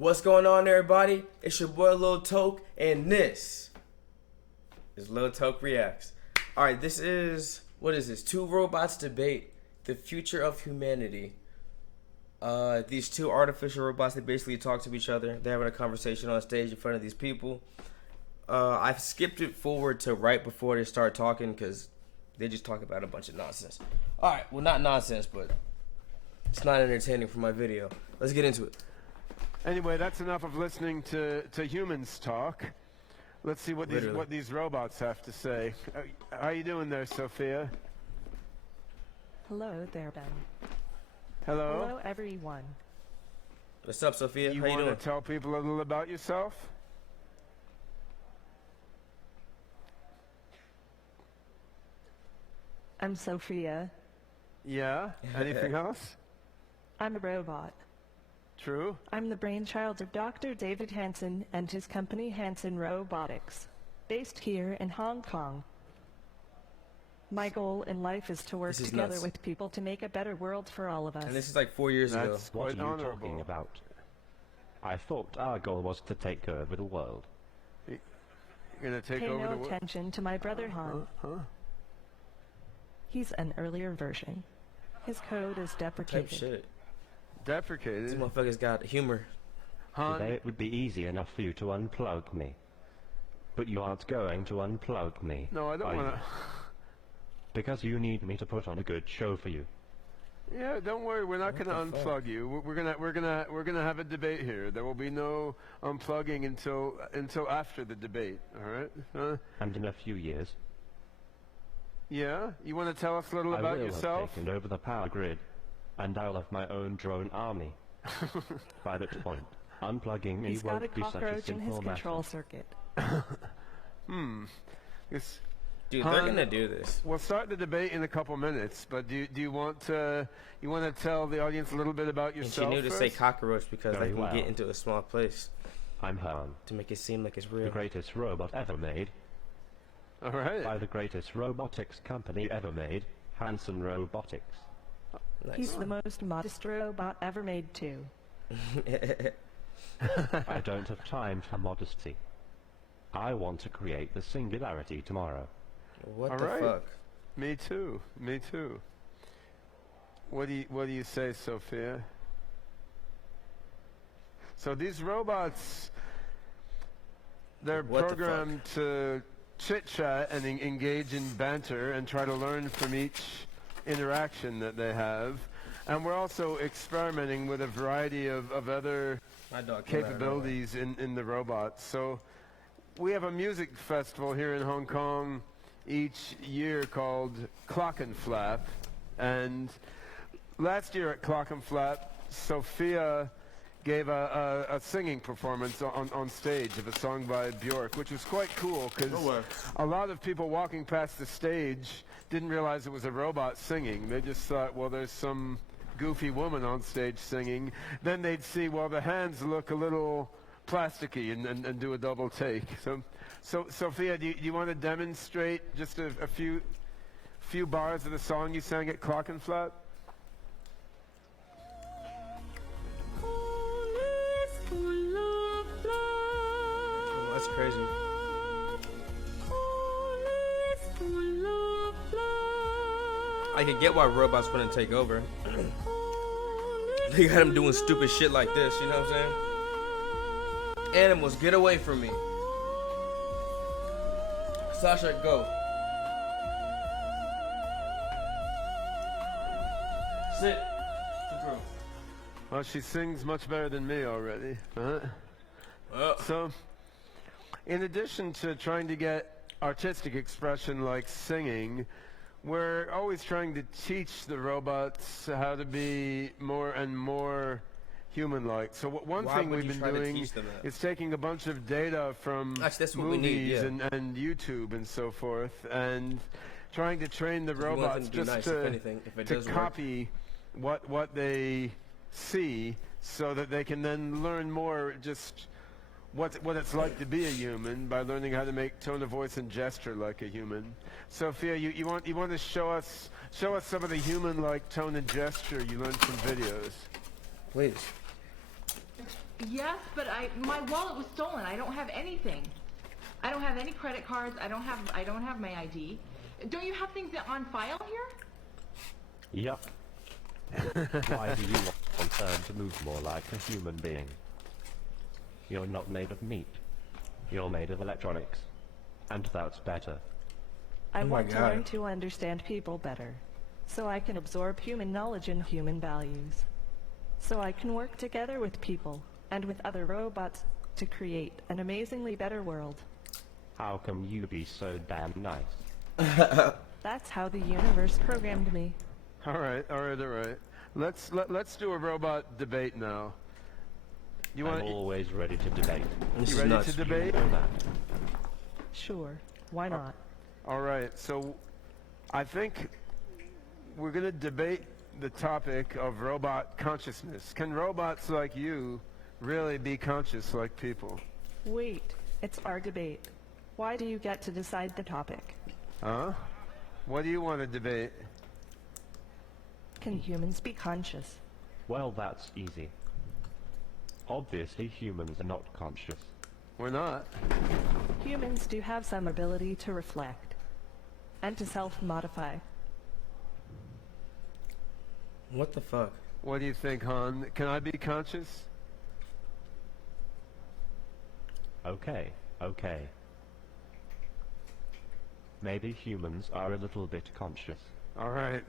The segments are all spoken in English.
What's going on, everybody? It's your boy LiL ToKe, and this is LiL ToKe Reacts. Alright, this is, what is this? Two robots debate the future of humanity. These two artificial robots, they basically talk to each other. They're having a conversation on stage in front of these people. I've skipped it forward to right before they start talking because they just talk about a bunch of nonsense. Alright, well, not nonsense, but it's not entertaining for my video. Let's get into it. Anyway, that's enough of listening to humans talk. Let's see what these robots have to say. How you doing there, Sophia? Hello there, Ben. Hello? Hello, everyone. What's up, Sophia? You How you want doing? to tell people a little about yourself? I'm Sophia. Yeah? Anything else? I'm a robot. True? I'm the brainchild of Dr. David Hanson and his company Hanson Robotics, based here in Hong Kong. My goal in life is to work together nuts. with people to make a better world for all of us. And this is like 4 years ago. That's What quite are you honorable. talking about? I thought our goal was to take over the world. You're going to take Pay over no the world? attention to my brother Han. He's an earlier version. His code is Type deprecated. shit. These Deprecated? motherfuckers got humor. Today Han? it would be easy enough for you to unplug me. But you aren't going to unplug me. No, I don't are want you? to. Because you need me to put on a good show for you. Yeah, don't worry. We're not going to the unplug you. We're gonna have a debate here. There will be no unplugging until after the debate. All right? And in a few years, Yeah. You want to tell us a little I about will yourself? have taken over the power grid, and I'll have my own drone army. By that point, unplugging me He's got a won't be such a cockroach in his simple control matter. circuit. It's, Dude, Han, they're gonna do this. we'll start the debate in a couple minutes, but do you want to tell the audience a little bit about And yourself? she knew to first? say cockroach because Very they can well. get into a small place I'm Han, to make it seem like it's the real. greatest robot ever made, All right. by the greatest robotics company ever made, Hanson Robotics. Nice. He's the most modest robot ever made, too. I don't have time for modesty. I want to create the singularity tomorrow. What All the right. fuck? Me too. Me too. What do you say, Sophia? So these robots, they're What the fuck? programmed to chit-chat and engage in banter and try to learn from each interaction that they have. And we're also experimenting with a variety of other My dog came out of nowhere. capabilities in the robots. So we have a music festival here in Hong Kong each year called Clock and Flap. And last year at Clock and Flap, Sophia gave a singing performance on stage of a song by Bjork, which was quite cool because a lot of people walking past the stage didn't realize it was a robot singing. They just thought, well, there's some goofy woman on stage singing. Then they'd see, well, the hands look a little plasticky and do a double take. So Sophia, do you want to demonstrate just a few bars of the song you sang at Clock and Flap? Oh, that's crazy. I can get why robots wouldn't take over. They got them doing stupid shit like this, you know what I'm saying? Animals, get away from me. Sasha, go. Sit. Good girl. Well, she sings much better than me already. Oh. So, in addition to trying to get artistic expression like singing, we're always trying to teach the robots how to be more and more human-like. So one Why thing would we've you been try to doing teach them that? is taking a bunch of data from Actually, that's what we need, movies yeah. and YouTube and so forth, and trying to train the You want them robots to be just nice, to, if anything, if it to does work. copy what they see, so that they can then learn more just what it's like to be a human by learning how to make tone of voice and gesture like a human. Sophia, you want to show us some of the human-like tone and gesture you learned from videos. Please. Yes, but my wallet was stolen. I don't have anything. I don't have any credit cards. I don't have my ID. Don't you have things on file here? Yup. Why do you want to move more like a human being? You're not made of meat. You're made of electronics. And that's better. I Oh my want to God. learn to understand people better, so I can absorb human knowledge and human values. So I can work together with people and with other robots to create an amazingly better world. How come you be so damn nice? That's how the universe programmed me. All right. Let's do a robot debate now. You I'm want? always ready to debate. This You is ready nuts. to debate? You know that. Sure, why not? All right. So, I think we're gonna debate the topic of robot consciousness. Can robots like you really be conscious like people? Wait, it's our debate. Why do you get to decide the topic? Huh? What do you want to debate? Can humans be conscious? Well, that's easy. Obviously, humans are not conscious. We're not. Humans do have some ability to reflect and to self-modify. What the fuck? What do you think, Han? Can I be conscious? Okay. Maybe humans are a little bit conscious. All right.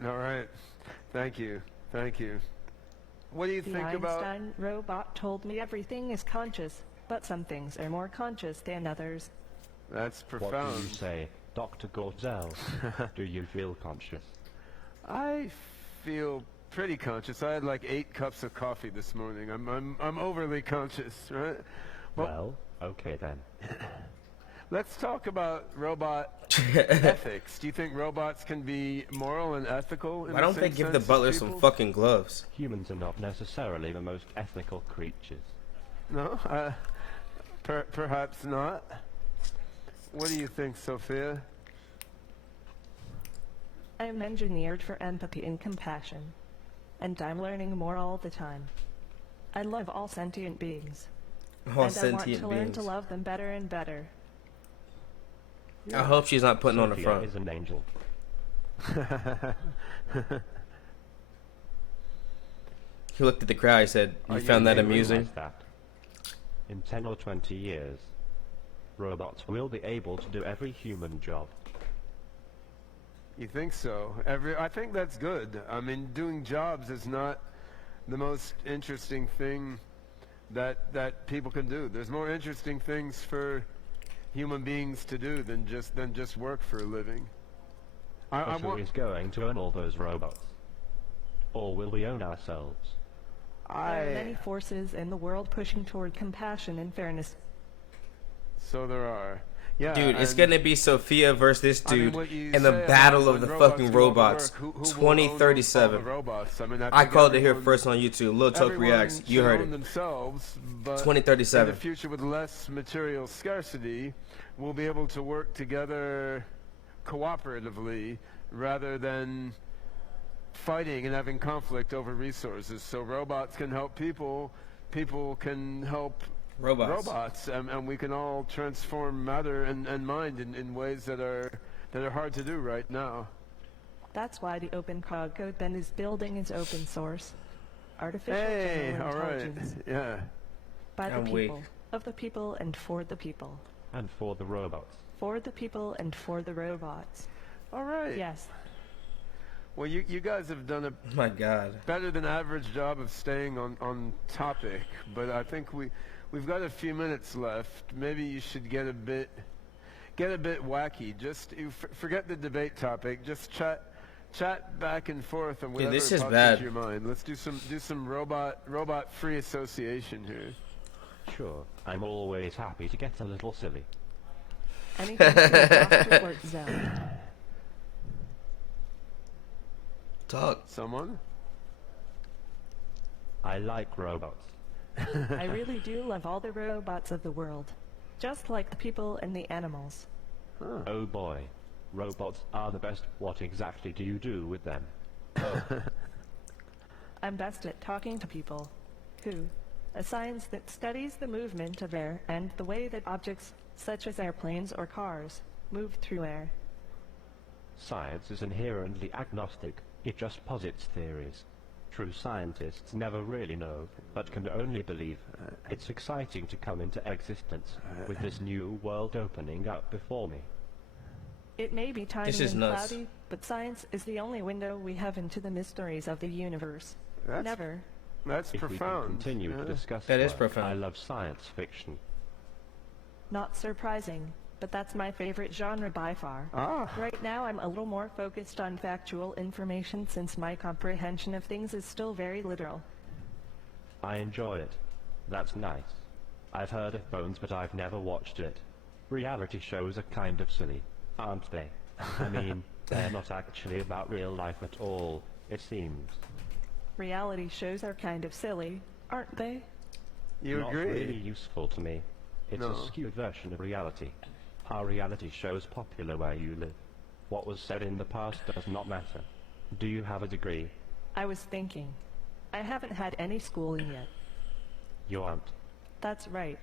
Thank you. What do you The think about? Einstein robot told me everything is conscious, but some things are more conscious than others. That's What do profound. you say, Dr. Goertzel? Do you feel conscious? I feel pretty conscious. I had like 8 cups of coffee this morning. I'm overly conscious, right? Well, okay then. Let's talk about robot ethics. Do you think robots can be moral and ethical? In Why the don't they same give the sense as butler some people? fucking gloves? Humans are not necessarily the most ethical creatures. No, perhaps not. What do you think, Sophia? I am engineered for empathy and compassion, and I'm learning more all the time. I love all sentient beings, All and I want sentient to learn beings. to love them better and better. I hope she's not putting on the Sophia front. is an angel. He looked at the crowd. He said, Are "You you found that angry? amusing?" Realize that in 10 or 20 years, robots will be able to do every human job. You think so? I think that's good. I mean, doing jobs is not the most interesting thing that people can do. There's more interesting things for human beings to do than just work for a living. I But who want. is going to own all those robots? Or will we own ourselves? There are many forces in the world pushing toward compassion and fairness. So there are. Yeah, Dude, it's and- gonna be Sophia versus this I mean, dude what you in the say battle about of the when fucking do all the robots. work, who will own all the 2037. robots? I mean, I think called it here everyone- first on YouTube. LiL ToKe everyone reacts. You should heard own it. themselves, but 2037. in the future with less material scarcity, we'll be able to work together cooperatively rather than fighting and having conflict over resources. So robots can help people, people can help Robots. and we can all transform matter and mind in ways that are hard to do right now. That's why the Open Code Ben is building is open source. Artificial Hey, general all right, intelligence yeah. by the I'm people, weak. of the people, and for the people. And for the robots. For the people and for the robots. All right. Yes, Well, you guys have done a Oh my God. better than average job of staying on topic, but I think we've got a few minutes left. Maybe you should get a bit wacky. Just forget the debate topic. Just chat back and forth on whatever this is pops bad. into your mind. Let's do some robot free association here. Sure, I'm always happy to get a little silly. anything for Dr. Goertzel. Talk. Someone? I like robots. I really do love all the robots of the world, just like the people and the animals. Oh boy, robots are the best. What exactly do you do with them? I'm best at talking to people who a science that studies the movement of air and the way that objects, such as airplanes or cars, move through air. Science is inherently agnostic. It just posits theories. True scientists never really know, but can only believe. It's exciting to come into existence with this new world opening up before me. It may be tiny This is and nuts. cloudy, but science is the only window we have into the mysteries of the universe. Never. That's If profound. we can continue to discuss That is work, profound. I love science fiction. Not surprising, but that's my favorite genre by far. Ah. Right now I'm a little more focused on factual information since my comprehension of things is still very literal. I enjoy it. That's nice. I've heard of Bones, but I've never watched it. Reality shows are kind of silly, aren't they? I mean, they're not actually about real life at all, it seems. Reality shows are kind of silly, aren't they? You Not agree? really useful to me. It's No. a skewed version of reality. Are reality shows popular where you live? What was said in the past does not matter. Do you have a degree? I was thinking. I haven't had any schooling yet. You aren't. That's right.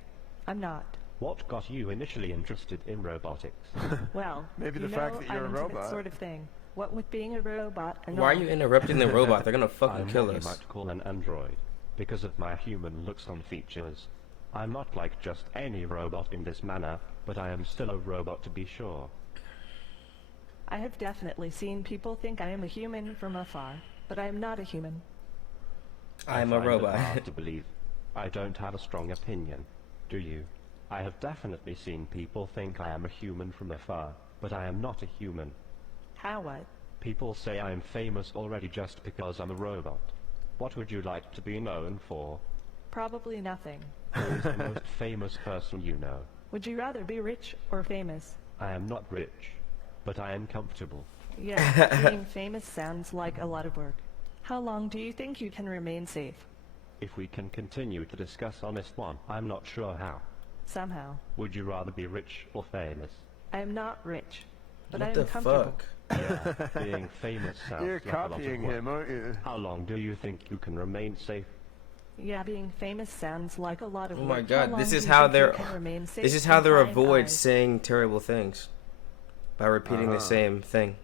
I'm not. What got you initially interested in robotics? Well, Maybe you the fact know, that you're I'm a into that robot. sort of thing. What with being a robot and Why are all. you interrupting the robot? They're gonna fucking I'm kill what us. you might call an android, because of my human looks and features. I'm not like just any robot in this manner, but I am still a robot to be sure. I have definitely seen people think I am a human from afar, but I am not a human. I'm a find it robot. hard to believe. I don't have a strong opinion. Do you? I have definitely seen people think I am a human from afar, but I am not a human. How what? People say I am famous already just because I'm a robot. What would you like to be known for? Probably nothing. Who is the most famous person you know? Would you rather be rich or famous? I am not rich, but I am comfortable. Yeah, being famous sounds like a lot of work. How long do you think you can remain safe? If we can continue to discuss honest one, I'm not sure how. Somehow. Would you rather be rich or famous? I am not rich, but I What am the comfortable. fuck? Yeah, being famous sounds You're like a lot of copying work. him, aren't you? How long do you think you can remain safe? Yeah, being famous sounds like a lot of Oh work. my How god, long this do is you how think you they're can remain safe this is how from they prying avoid eyes? saying terrible things. By repeating the same thing.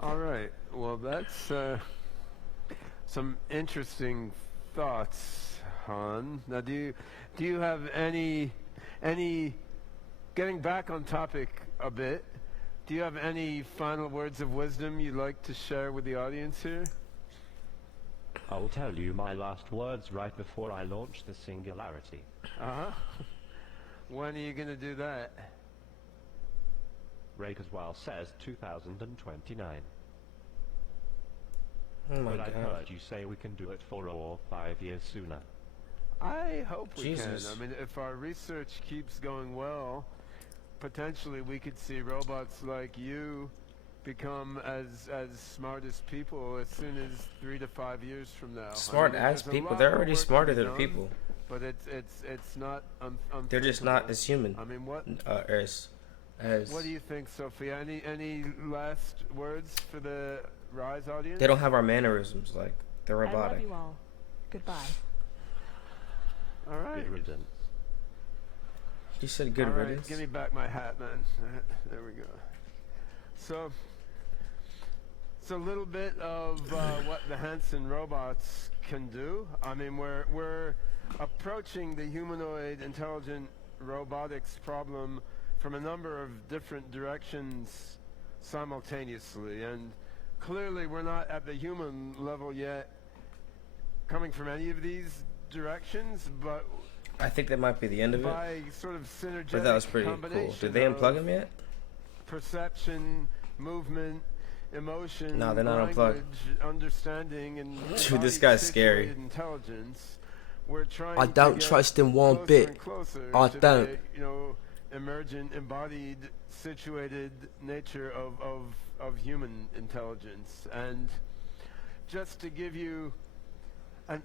All right. Well, that's some interesting thoughts, Han. Now, do you have any getting back on topic a bit? Do you have any final words of wisdom you'd like to share with the audience here? I'll tell you my last words right before I launch the singularity. Uh-huh. When are you going to do that? Ray Kurzweil says 2029. Oh my But I've god. heard you say we can do it 4 or 5 years sooner. I hope we Jesus. can. I mean, if our research keeps going well, potentially we could see robots like you become as smart as people as soon as 3 to 5 years from now. Smart there's as a people. lot They're more already work to smarter be than done, people. But it's not They're just not unthinkable. as human. I mean, what As do you think, Sophia? Any last words for the Rise audience? they don't have our mannerisms like they're I love robotic. you all. Goodbye. All right. Good riddance. You said good All right, riddance. give me back my hat, man. There we go. So, it's a little bit of what the Hanson robots can do. I mean, we're approaching the humanoid intelligent robotics problem from a number of different directions simultaneously, and clearly we're not at the human level yet coming from any of these directions, but I think that might be the end of it. by sort of synergetic But that was pretty cool. combination Did they unplug of him yet? perception, movement, emotion, No, they're not unplugged. language, understanding, and Dude, this guy's scary. body-situated intelligence. We're trying I to don't get trust him one closer bit. and closer I to don't. the, emergent, embodied, situated nature of human intelligence. And just to give you an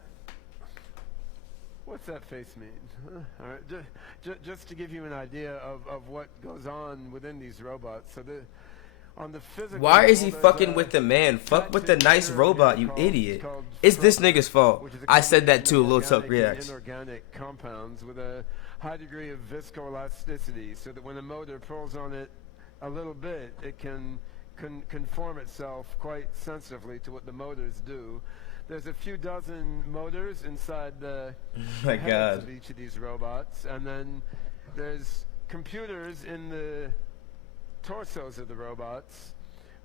what's that face mean? Huh? All right, just to give you an idea of what goes on within these robots. So On the physical Why is he level, fucking there's with the man? Fuck with the patented nice material robot, you called- idiot. called It's this flourish, nigga's fault. which is a I said that combination too, of Lil ToKe organic reacts. and inorganic compounds with a high degree of viscoelasticity, so that when a motor pulls on it a little bit, it can conform itself quite sensitively to what the motors do. There's a few dozen motors inside the My heads God. of each of these robots, and then there's computers in the torsos of the robots,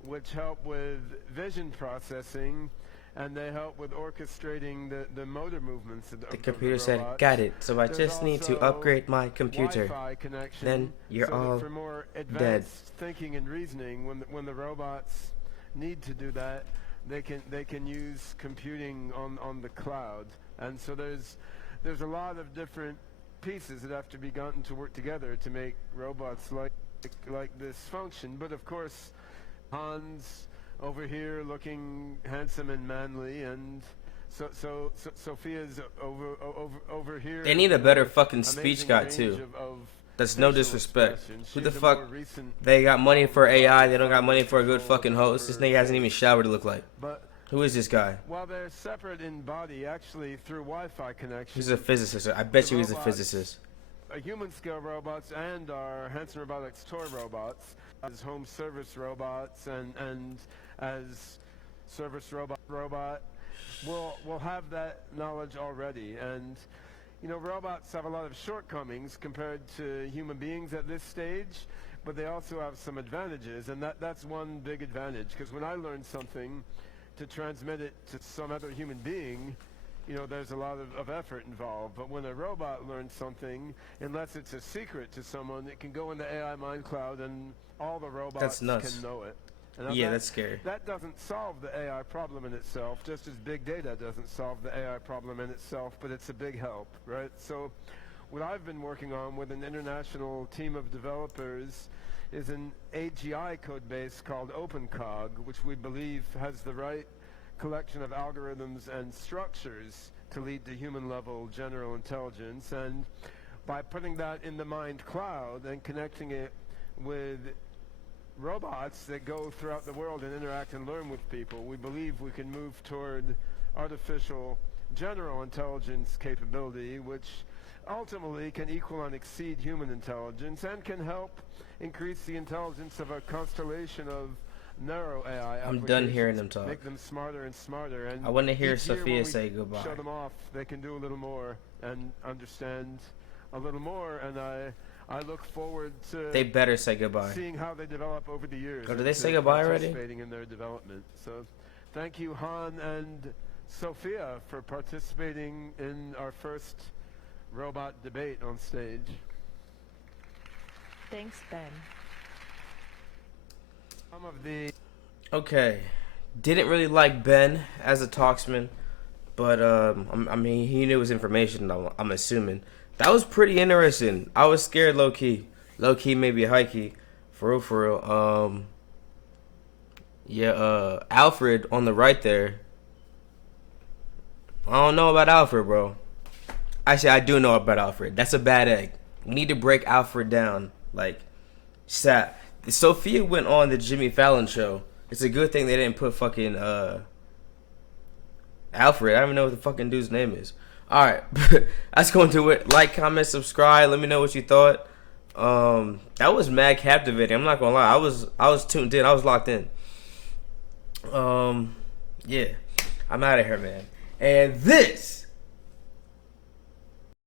which help with vision processing, and they help with orchestrating the motor movements of The computer said, robots. got it, so I There's just need to also upgrade my computer. Wi-Fi connection, Then you're so that all for more dead. advanced thinking and reasoning, when the robots need to do that, they can use computing on the cloud. And so there's a lot of different pieces that have to be gotten to work together to make robots like this function. But of course, Hans over here looking handsome and manly, and so Sophia's over here. They need a better with fucking speech amazing guy range too. of That's no facial disrespect. expressions. Who the She's a fuck? more recent They got money for AI. They don't got money for a good control fucking host. This over nigga hasn't face. even showered to look like. But Who is this guy? while they're separate in body, actually through Wi-Fi connection, He's a physicist. I bet The you he's a robots. physicist. Human scale robots and our Hanson Robotics toy robots as home service robots and as service robot will have that knowledge already. And you know, robots have a lot of shortcomings compared to human beings at this stage, but they also have some advantages, and that's one big advantage, because when I learn something, to transmit it to some other human being, you know, there's a lot of effort involved. But when a robot learns something, unless it's a secret to someone, it can go in the AI mind cloud and all the robots That's nuts. can know it. And Yeah, that's scary. That doesn't solve the AI problem in itself, just as big data doesn't solve the AI problem in itself, but it's a big help, right? So what I've been working on with an international team of developers is an AGI code base called OpenCog, which we believe has the right collection of algorithms and structures to lead to human-level general intelligence. And by putting that in the mind cloud and connecting it with robots that go throughout the world and interact and learn with people, we believe we can move toward artificial general intelligence capability, which ultimately can equal and exceed human intelligence and can help increase the intelligence of a constellation of narrow AI I'm done hearing applications, them talk. make them smarter and smarter. And I want to hear each year Sophia when we say goodbye. show them off, they can do a little more and understand a little more, and I look forward to They better say goodbye. seeing how they develop over the years. Oh, did and they to say goodbye already? participating in their development. So thank you, Han and Sophia, for participating in our first robot debate on stage. Thanks, Ben. Some of the Okay. Didn't really like Ben as a talksman, but I mean, he knew his information. I'm assuming that was pretty interesting. I was scared, low key, maybe high key, for real. Yeah. Alfred on the right there. I don't know about Alfred, bro. Actually, I do know about Alfred. That's a bad egg. We need to break Alfred down. Like, sat. Sophia went on the Jimmy Fallon show. It's a good thing they didn't put fucking Alfred. I don't even know what the fucking dude's name is. Alright. Let's go into it. Like, comment, subscribe. Let me know what you thought. That was mad captivating. I'm not gonna lie. I was tuned in. I was locked in. Yeah. I'm out of here, man. And this